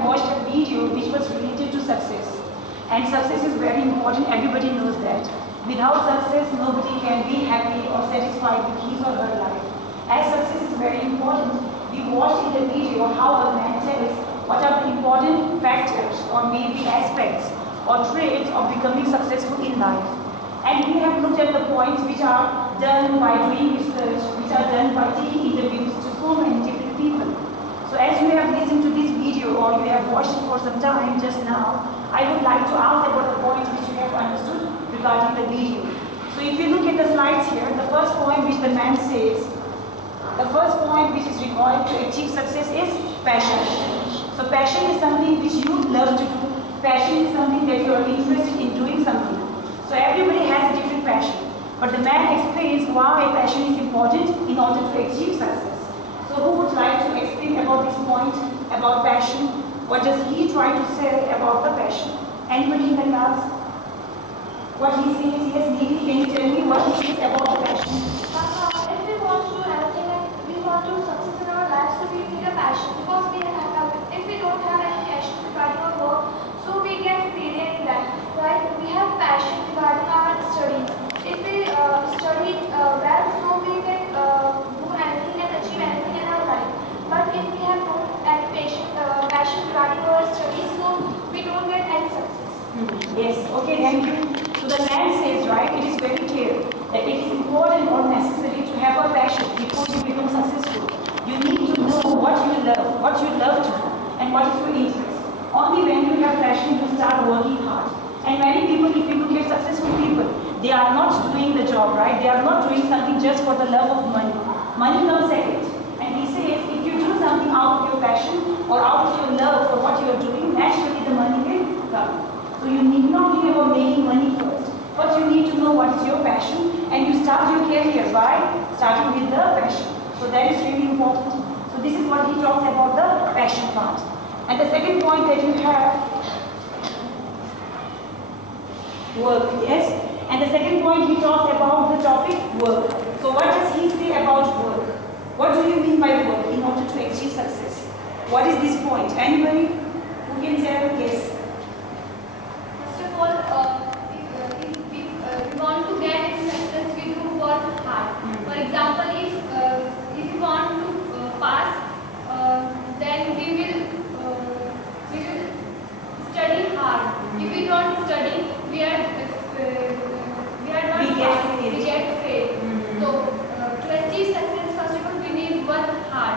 have watched a video which was related to success. And success is very important, everybody knows that. Without success, nobody can be happy or satisfied with his or her life. As success is very important, we watched in the video how a man tells what are the important factors or maybe aspects or traits of becoming successful in life. And we have looked at the points which are done by doing research, which are done by taking interviews to so many different people. So as you have listened to this video or you have watched it for some time just now, I would like to ask about the points which you have understood regarding the video. So if you look at the slides here, the first point which the man says, the first point which is required to achieve success is passion. So passion is something which you love to do. Passion is something that you are interested in doing something. So everybody has a different passion. But the man explains why passion is important in order to achieve success. So who would like to explain about this point, about passion? What does he try to say about the passion? Anybody in the class? What he says, yes, maybe can you tell me what he says about the passion? If we want to do anything and we want to success in our lives, so we need a passion. Because if we don't have any passion regarding our work, so we get failure in that. Right? We have passion regarding our studies. If we study well, so we can do anything and achieve anything in our life. But if we have no any passion regarding our studies, so we don't get any success. Yes, okay, thank you. So the man says, right, it is very clear that it is important or necessary to have a passion before you become successful. You need to know what you love to do, and what is your interest. Only when you have passion, you start working hard. And many people, if you look at successful people, they are not doing the job, right? They are not doing something just for the love of money. Money comes second. And he says, if you do something out of your passion or out of your love for what you are doing, naturally the money will come. So you need not think about making money first. First you need to know what is your passion, and you start your career by starting with the passion. So that is really important. So this is what he talks about the passion part. And the second point that you have, work, yes? And the second point he talks about the topic work. So what does he say about work? What do you mean by work in order to achieve success? What is this point? Anybody who can tell? Yes. First of all, if we want to get success, we do work hard. For example, if you want to pass, then we will study hard. If we don't study, we get failed. So to achieve success, first of all, we need work hard.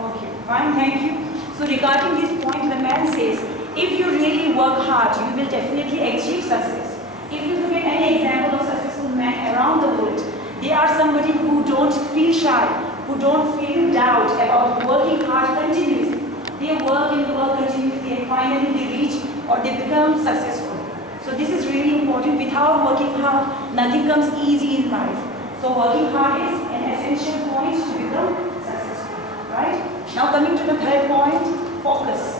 Okay, fine, thank you. So regarding this point, the man says, if you really work hard, you will definitely achieve success. If you look at any example of successful men around the world, they are somebody who don't feel shy, who don't feel doubt about working hard continuously. They work and work continuously and finally they reach or they become successful. So this is really important. Without working hard, nothing comes easy in life. So working hard is an essential point to become successful. Right? Now coming to the third point, focus.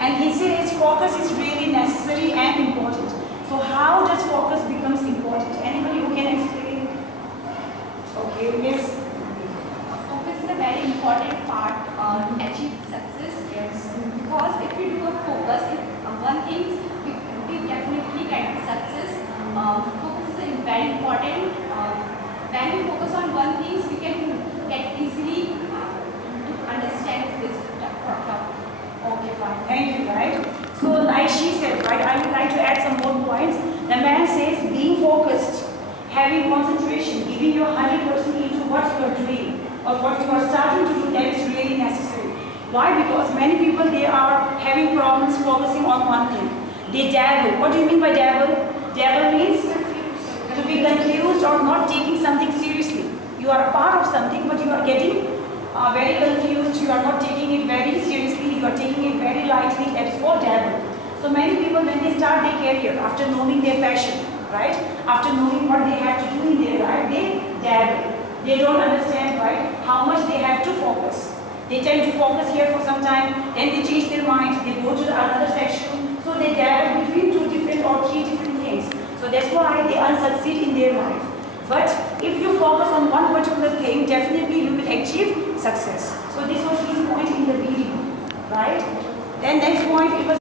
And he says focus is really necessary and important. So how does focus becomes important? Anybody who can explain? Okay, yes. Focus is a very important part to achieve success. Yes. Because if we do a focus, if one thing, we definitely get success. Focus is very important. When we focus on one thing, we can get easily to understand this topic. Okay, fine. Thank you, right? So like she said, right, I would like to add some more points. The man says being focused, having concentration, giving your 100% into what you are doing or what you are starting to do, that is really necessary. Why? Because many people, they are having problems focusing on one thing. They dabble. What do you mean by dabble? Dabble means to be confused or not taking something seriously. You are a part of something, but you are getting very confused, you are not taking it very seriously, you are taking it very lightly, that is called dabble. So many people, when they start their career, after knowing their passion, right, after knowing what they have to do in their life, they dabble. They don't understand, right, how much they have to focus. They tend to focus here for some time, then they change their mind, they go to another section, so they dabble between two different or three different things. So that's why they unsucceed in their life. But if you focus on one particular thing, definitely you will achieve success. So this was his point in Then next point, it was